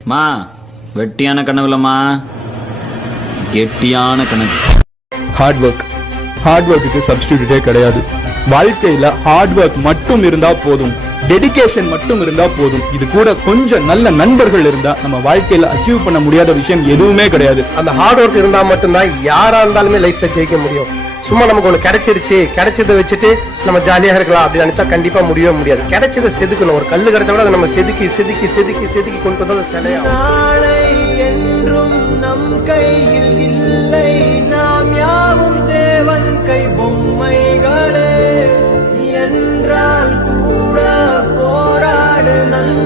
மா வெட்டியான கனவுலம்மா, கெட்டியான கனவு. ஹார்ட் ஒர்க்குக்கு சப்ஸ்டிடியூட்டே கிடையாது. வாழ்க்கையில ஹார்ட் ஒர்க் மட்டும் இருந்தா போதும், டெடிகேஷன் மட்டும் இருந்தா போதும். இது கூட கொஞ்சம் நல்ல நண்பர்கள் இருந்தா நம்ம வாழ்க்கையில அச்சீவ் பண்ண முடியாத விஷயம் எதுவுமே கிடையாது. அந்த ஹார்ட் ஒர்க் இருந்தா மட்டும்தான் யாரா இருந்தாலுமே லைஃப்ல ஜெயிக்க முடியும். சும்மா நமக்கு ஒண்ணு கிடைச்சிருச்சு, கிடைச்சதை வச்சுட்டு நம்ம ஜாலியா இருக்கலாம் அப்படின்னு நினைச்சா கண்டிப்பா முடியவே முடியாது. கிடைச்சதை செதுக்கணும். ஒரு கல்லு கிடைச்ச கூட அதை நம்ம செதுக்கி செதுக்கி செதுக்கி செதுக்கி கொண்டு வந்தா சிலையா. நாளை என்றும் நம் கையில் இல்லை, நாம் யாவும் தேவன் கை பொம்மைகளே. என்றால் கூட போராடு நன்